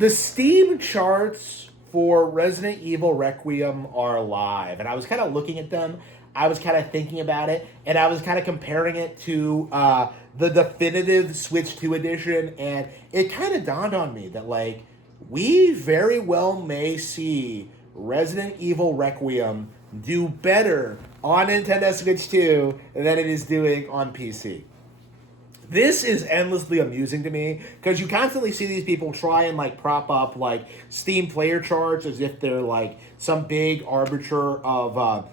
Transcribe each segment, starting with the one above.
The Steam charts for Resident Evil Requiem are live, and I was kind of looking at them. I was kind of thinking about it, and I was kind of comparing it to the definitive Switch 2 edition, and it kind of dawned on me that, like, we very well may see Resident Evil Requiem do better on Nintendo Switch 2 than it is doing on PC. This is endlessly amusing to me because you constantly see these people try and like prop up like Steam player charts as if they're like some big arbiter of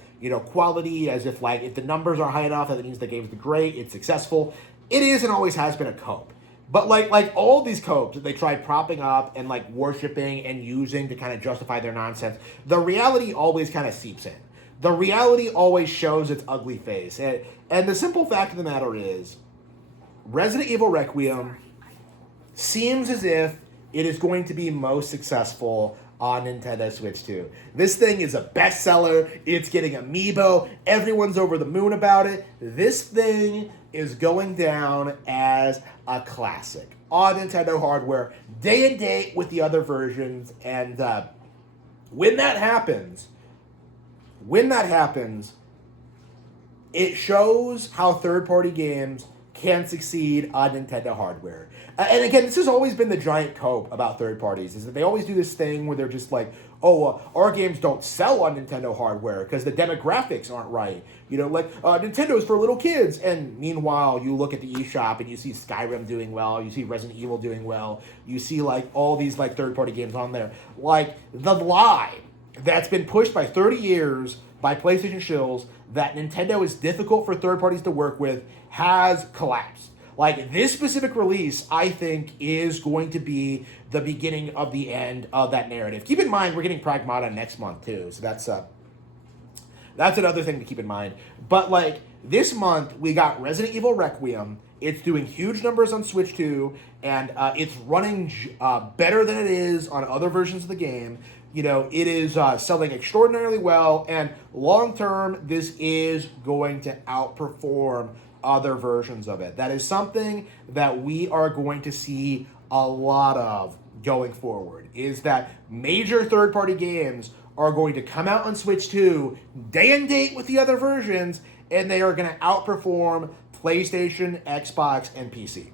quality, as if like if the numbers are high enough that means the game's great, it's successful. It is and always has been a cope. But like all these copes that they tried propping up and like worshiping and using to kind of justify their nonsense, the reality always kind of seeps in. The reality always shows its ugly face. And the simple fact of the matter is, Resident Evil Requiem seems as if it is going to be most successful on Nintendo Switch 2. This thing is a bestseller. It's getting amiibo. Everyone's over the moon about it. This thing is going down as a classic on Nintendo hardware, day and date with the other versions. And when that happens, it shows how third-party games can succeed on Nintendo hardware. And again, this has always been the giant cope about third parties, is that they always do this thing where they're just like, our games don't sell on Nintendo hardware because the demographics aren't right. Nintendo's for little kids. And meanwhile, you look at the eShop and you see Skyrim doing well, you see Resident Evil doing well, you see like all these like third-party games on there. Like the lie that's been pushed by 30 years by PlayStation shills that Nintendo is difficult for third parties to work with has collapsed. Like, this specific release, I think, is going to be the beginning of the end of that narrative. Keep in mind, we're getting Pragmata next month, too, so that's another thing to keep in mind. But, like, this month, we got Resident Evil Requiem. It's doing huge numbers on Switch 2, and it's running better than it is on other versions of the game. It is selling extraordinarily well, and long-term, this is going to outperform other versions of it. That is something that we are going to see a lot of going forward, is that major third-party games are going to come out on Switch 2 day and date with the other versions, and they are going to outperform PlayStation, Xbox, and PC.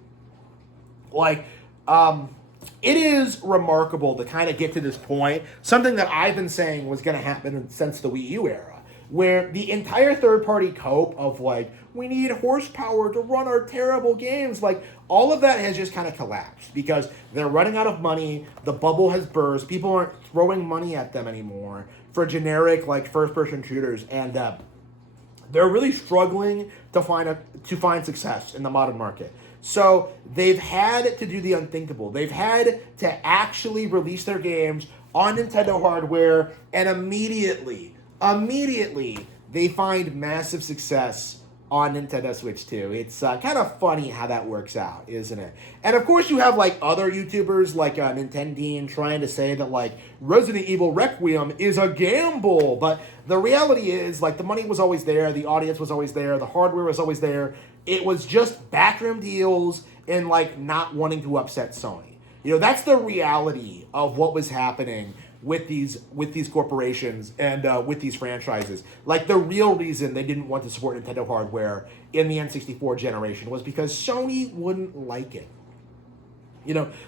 It is remarkable to kind of get to this point, something that I've been saying was going to happen since the Wii U era, where the entire third-party cope of, like, we need horsepower to run our terrible games, like, all of that has just kind of collapsed because they're running out of money, the bubble has burst, people aren't throwing money at them anymore for generic, like, first-person shooters, and they're really struggling to find success in the modern market. So they've had to do the unthinkable. They've had to actually release their games on Nintendo hardware, and immediately, they find massive success on Nintendo Switch 2. It's kind of funny how that works out, isn't it? And of course you have like other YouTubers like Nintendine trying to say that like Resident Evil Requiem is a gamble, but the reality is like the money was always there, the audience was always there, the hardware was always there. It was just backroom deals and like not wanting to upset Sony. That's the reality of what was happening with these corporations and with these franchises. Like, the real reason they didn't want to support Nintendo hardware in the N64 generation was because Sony wouldn't like it.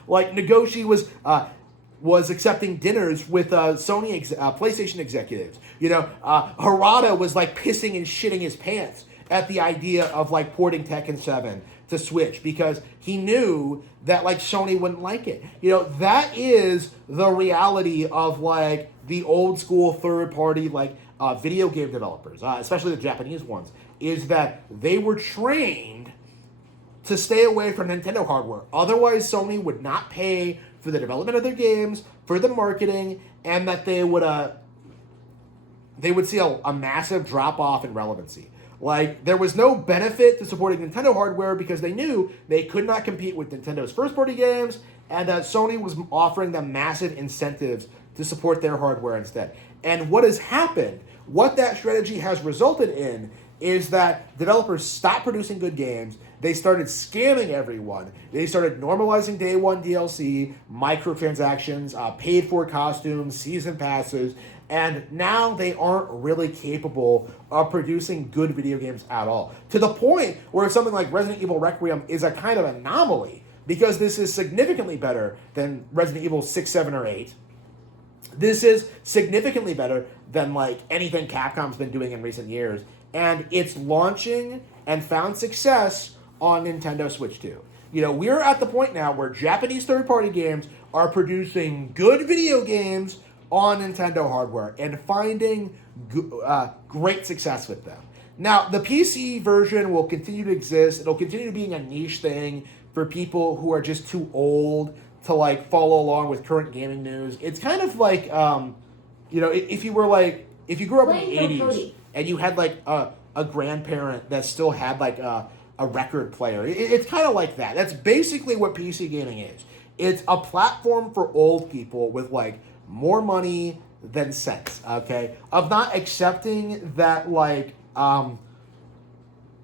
Like Nagoshi was accepting dinners with PlayStation executives. Harada was like pissing and shitting his pants at the idea of like porting Tekken 7 to Switch because he knew that like Sony wouldn't like it. That is the reality of like the old school third party like video game developers, especially the Japanese ones, is that they were trained to stay away from Nintendo hardware. Otherwise, Sony would not pay for the development of their games, for the marketing, and that they would see a massive drop off in relevancy. Like, there was no benefit to supporting Nintendo hardware because they knew they could not compete with Nintendo's first-party games, and Sony was offering them massive incentives to support their hardware instead. And what has happened, what that strategy has resulted in, is that developers stop producing good games, they started scamming everyone. They started normalizing day one DLC, microtransactions, paid for costumes, season passes, and now they aren't really capable of producing good video games at all. To the point where something like Resident Evil Requiem is a kind of anomaly, because this is significantly better than Resident Evil 6, 7, or 8. This is significantly better than like anything Capcom's been doing in recent years. And it's launching and found success on Nintendo Switch 2. You know, we're at the point now where Japanese third-party games are producing good video games on Nintendo hardware and finding great success with them. Now, the PC version will continue to exist. It'll continue being a niche thing for people who are just too old to like follow along with current gaming news. It's kind of like, you know, if you grew up in the 80s and you had like a grandparent that still had like a record player, it's kind of like that. That's basically what PC gaming is. It's a platform for old people with like more money than sense, okay? Of not accepting that like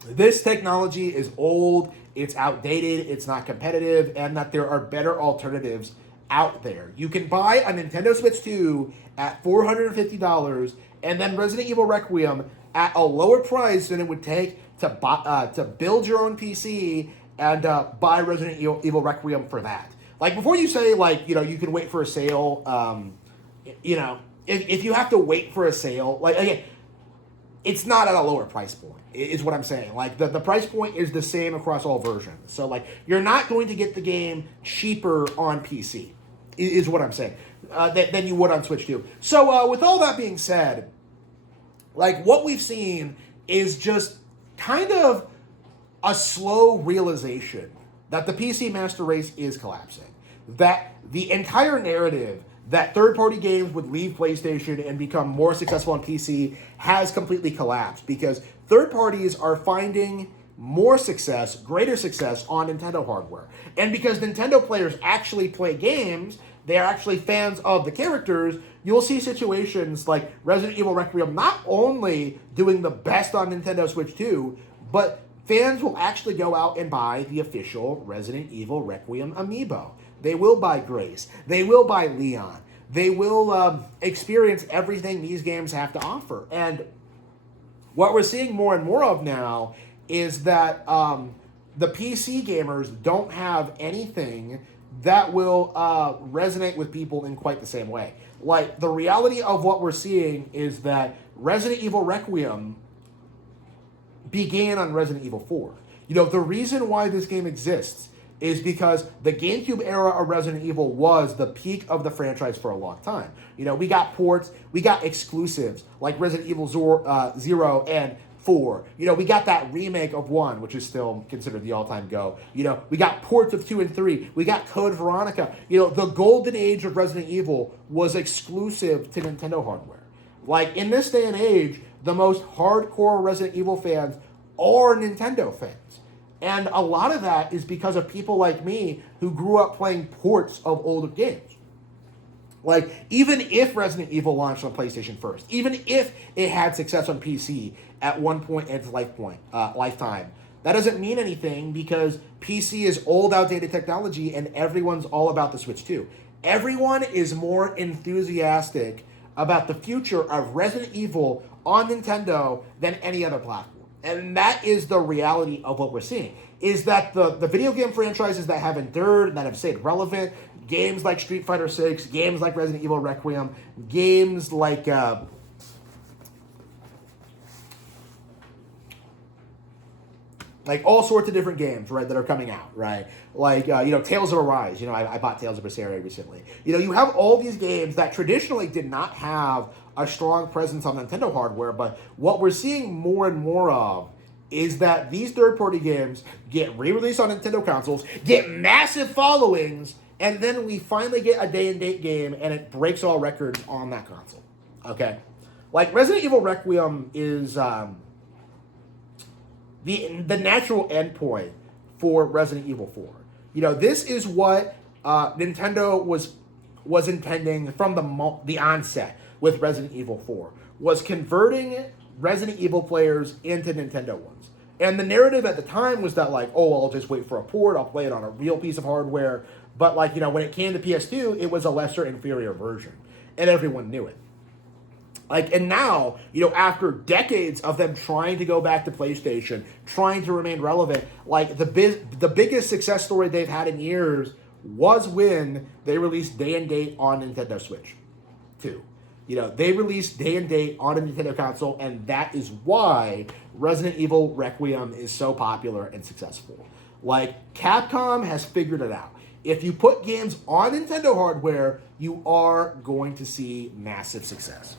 this technology is old, it's outdated, it's not competitive, and that there are better alternatives out there. You can buy a Nintendo Switch 2 at $450 and then Resident Evil Requiem at a lower price than it would take to build your own PC and buy Resident Evil Requiem for that. Like, before you say, like, you know, you can wait for a sale, you know, if you have to wait for a sale, like, again, it's not at a lower price point, is what I'm saying. Like, the price point is the same across all versions. So, like, you're not going to get the game cheaper on PC, is what I'm saying, than you would on Switch 2. So, with all that being said, like, what we've seen is just kind of a slow realization that the PC master race is collapsing. That the entire narrative that third-party games would leave PlayStation and become more successful on PC has completely collapsed, because third parties are finding more success, greater success on Nintendo hardware. And because Nintendo players actually play games, they're actually fans of the characters, you'll see situations like Resident Evil Requiem not only doing the best on Nintendo Switch 2, but fans will actually go out and buy the official Resident Evil Requiem amiibo. They will buy Grace. They will buy Leon. They will experience everything these games have to offer. And what we're seeing more and more of now is that the PC gamers don't have anything that will resonate with people in quite the same way. Like, the reality of what we're seeing is that Resident Evil Requiem began on Resident Evil 4. You know, the reason why this game exists is because the GameCube era of Resident Evil was the peak of the franchise for a long time. You know, we got ports, we got exclusives like Resident Evil 0 and 4. You know, we got that remake of 1, which is still considered the all-time go. You know, we got ports of 2 and 3. We got Code Veronica. You know, the golden age of Resident Evil was exclusive to Nintendo hardware. Like, in this day and age, the most hardcore Resident Evil fans are Nintendo fans. And a lot of that is because of people like me who grew up playing ports of older games. Like, even if Resident Evil launched on PlayStation first, even if it had success on PC at one point in its lifetime, that doesn't mean anything, because PC is old, outdated technology, and everyone's all about the Switch 2. Everyone is more enthusiastic about the future of Resident Evil on Nintendo than any other platform. And that is the reality of what we're seeing, is that the video game franchises that have endured, that have stayed relevant, games like Street Fighter 6, games like Resident Evil Requiem, games like all sorts of different games, right, that are coming out, right? Like, you know, Tales of Arise. You know, I bought Tales of Berseria recently. You know, you have all these games that traditionally did not have a strong presence on Nintendo hardware, but what we're seeing more and more of is that these third-party games get re-released on Nintendo consoles, get massive followings, and then we finally get a day-and-date game, and it breaks all records on that console, okay? Like, Resident Evil Requiem is the natural endpoint for Resident Evil 4. You know, this is what Nintendo was intending from the onset with Resident Evil 4, was converting Resident Evil players into Nintendo ones. And the narrative at the time was that, like, oh, I'll just wait for a port, I'll play it on a real piece of hardware. But, like, when it came to PS2, it was a lesser inferior version. And everyone knew it. Like, and now, after decades of them trying to go back to PlayStation, trying to remain relevant, like, the biggest success story they've had in years was when they released day and date on Nintendo Switch 2. They released day and date on a Nintendo console, and that is why Resident Evil Requiem is so popular and successful. Like, Capcom has figured it out. If you put games on Nintendo hardware, you are going to see massive success.